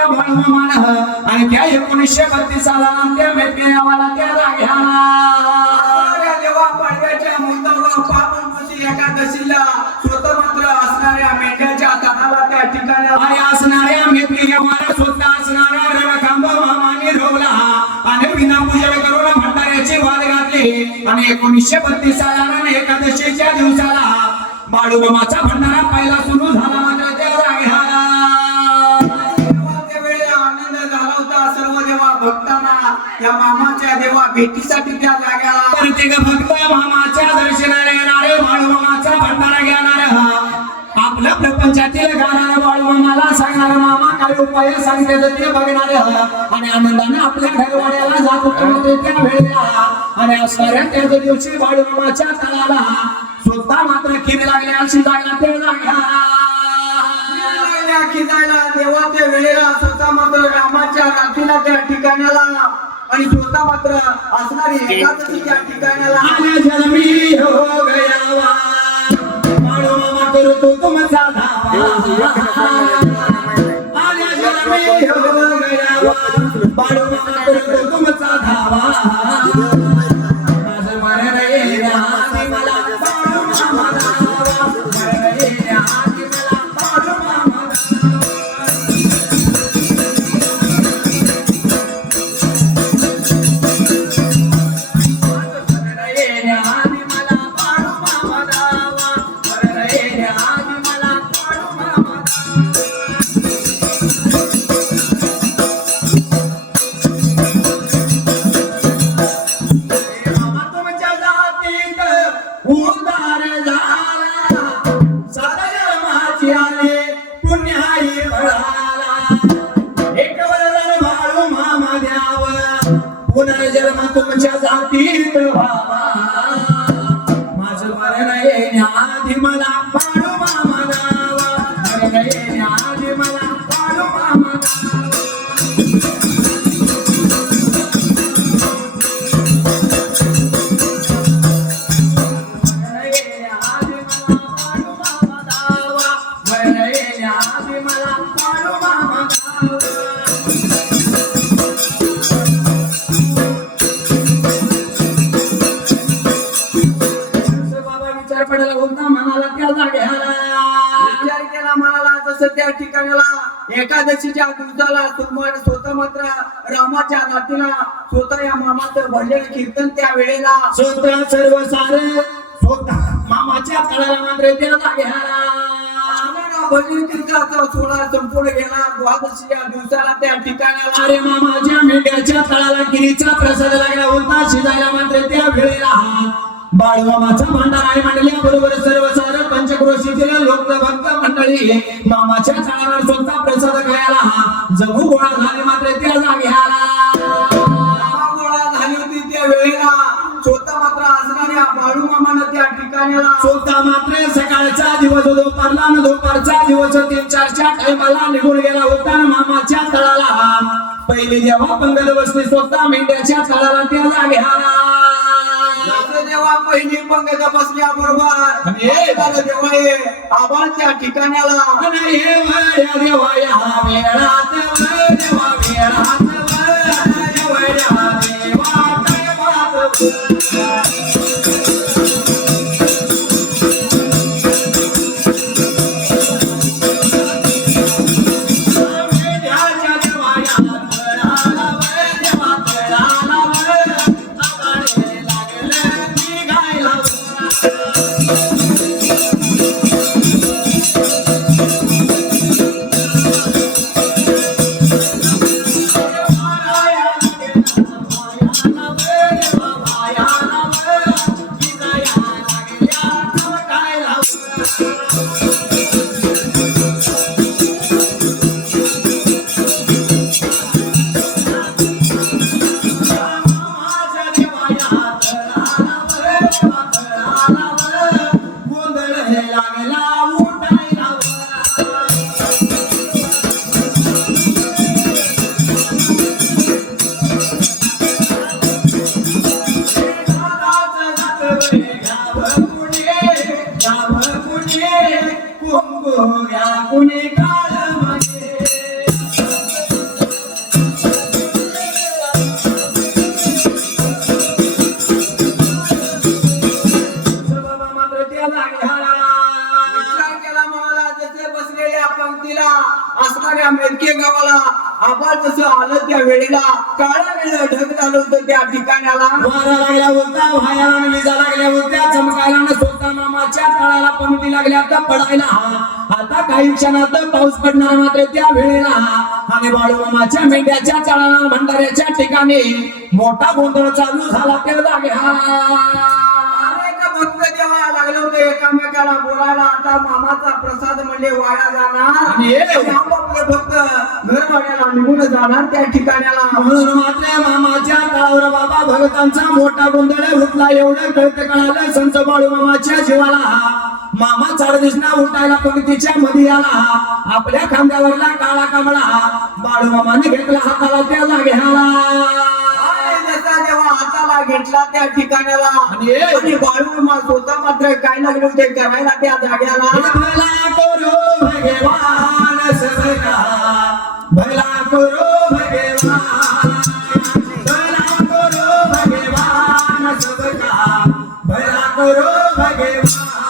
आणि त्या 1932 साला त्या मेटके गावाला त्या जाग्याला देवा पाडव्याच्या मुहूर्तावर पापणपुसी एकादशीला स्वतंत्र असणाऱ्या मेंढ्याच्या तनाला त्या ठिकाणी आणि असणाऱ्या मेटके गावाला स्वतः असणाऱ्या रवखांब मामाने रोवला आणि विना पूजन करून भंडाऱ्याची वाद घातली आणि 1932 साला एकादशीच्या दिवसाला बाळूमामाचा भंडारा पहिला सुरू झाला मात्र त्या जाग्याला सर्व देवा भक्तांना या मामाच्या देवा भेटीसाठी त्या जाग्याला प्रत्येक भक्त मामाच्या दर्शनाला येणारे बाळूमामाचा भंडारा घेणारे आपल्या प्रपंचातील गाणारा बाळूमामाला सांगणारा मामा काही उपाय सांगते ते बघणारे आणि आनंदाने आपल्या घरवाड्याला जात होते त्या वेळेला आणि असणाऱ्या त्याच दिवशी बाळूमामाच्या तळाला स्वतः मात्र खीर लागली अशी जागा ते जागा खिजायला देवाच्या वेळेला स्वतः मात्र रामाच्या रात्रीला त्या ठिकाणाला आणि स्वतः मात्र असणारी एकादशीच्या ठिकाणाला आल्या जन्मी हो गयावा बाळूमामा करतो तुमचा धावा आल्या जन्मी हो गयावा बाळूमामा करतो तुमचा धावा माझं मरण येईल आणि मला बाळूमामा धावा मरण येईल आणि मला बाळूमामा पुनर्जन्म तुमच्या जातीत व्हावा माझं मरण येण्याआधी मला बाळूमामा द्यावा मरण येण्याआधी मला बाळूमामा द्यावा मरण येण्याआधी मला बाळूमामा द्यावा पडला होता मनाला त्या जाग्याला विचार केला मनाला जसं त्या ठिकाणाला एकादशीच्या दिवसाला स्वतः मात्र रामाच्या नातीला स्वतः या मामाचं भजन कीर्तन त्या वेळेला स्वतः सर्व सारे स्वतः मामाच्या तळाला मात्र त्या जाग्याला भजन कीर्तनाचा सोहळा संपूर्ण गेला द्वादशीच्या दिवसाला त्या ठिकाणाला अरे मामाच्या मेंढ्याच्या तळाला गिरीचा प्रसाद लागला होता शिजायला मात्र त्या वेळेला बाळूमामाचा भंडारा मांडल्या बरोबर सर्व सारे पंचक्रोशीतील लोकभक्त मंडळी मामाच्या तळावर स्वतः प्रसाद खायला जगू गोळा झाले मात्र त्या जाग्याला गोळा झाली होती त्या वेळेला स्वतः मात्र असणाऱ्या बाळूमामानं त्या ठिकाणाला स्वतः मात्र सकाळचा दिवस दुपारला न दुपारचा दिवस 3-4च्या टायमाला निघून गेला होता मामाच्या तळाला पहिली जेव्हा पंगत बसली स्वतः मेंढ्याच्या तळाला त्या जाग्याला देवा पहिली पंगत बसल्या बरोबर देवा ये आबाळ त्या ठिकाणाला देवा या वेळात देवा वेळात कणके गावाला आबाळ जसं आलं त्या वेळेला काळा वेळ ढग झालं होतं त्या ठिकाणाला वारा लागला होता व्हायला आणि विजा लागल्या होत्या चमकायला आणि स्वतः मामाच्या तळाला पंक्ती लागल्या तर पडायला आता काही क्षणात पाऊस पडणार मात्र त्या वेळेला आणि बाळूमामाच्या मेंढ्याच्या तळाला भंडाऱ्याच्या ठिकाणी मोठा गोंधळ चालू झाला ते लागला अनेक भक्त जेव्हा लागले होते एकामेकाला बोलायला आता मामाचा प्रसाद म्हणजे वाया जाणार आणि आपापले भक्त घरवाड्याला निघून जाणार त्या ठिकाणाला म्हणून मात्र मामाच्या तळावर बाबा भगतांचा मोठा गोंधळ उठला एवढं कळत कळालं संत बाळूमामाच्या जीवाला मामा चाळदिसना उठायला पंक्तीच्या मध्ये आला आपल्या खांद्यावरला काळा कमळा बाळूमामाने घेतला हाताला त्याला घ्याला आणि जसा जेव्हा हाताला घेतला त्या ठिकाणाला आणि आणि बाळूमामा स्वतः मात्र काय लागले होते करायला त्या जाग्याला भला करो भगवान सबका भला करो भगवान भला करो भगवान सबका भला करो भगवान